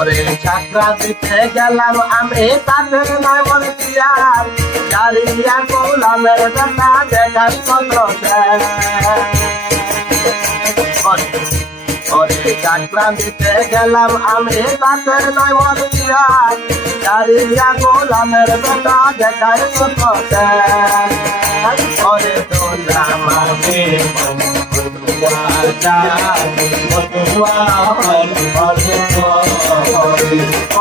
পরে যাত্রা দিতে গেলাম, আমি তাদের নয় মনে পিয়ার। চারিয়া গোলামের দেখা দেখার পত্র ওরে যাত্রা দিতে গেলাম, আমি তাদের নয় মনে পিয়ার। চারিয়া গোলামের দেখা দেখার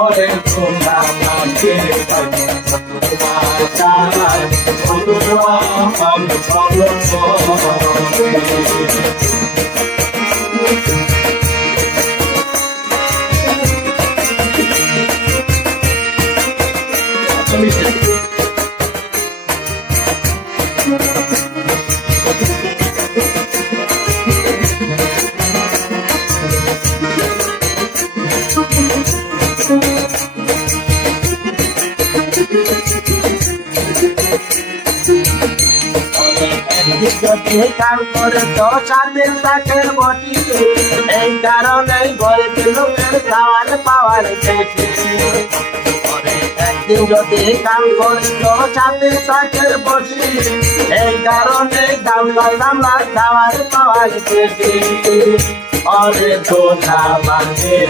পত্র ওরে তোলা মাকে যদি কাম করে তো চাঁদের তাকের বটি এই কারণে গরিব লোকের খাওয়ার পাওয়ার একদিন যদি কাম করে তো চাঁদের তাকের বটি এই কারণে দামলা দামলা খাওয়ার পাওয়ার বেশি অরে তোলা বাঁধের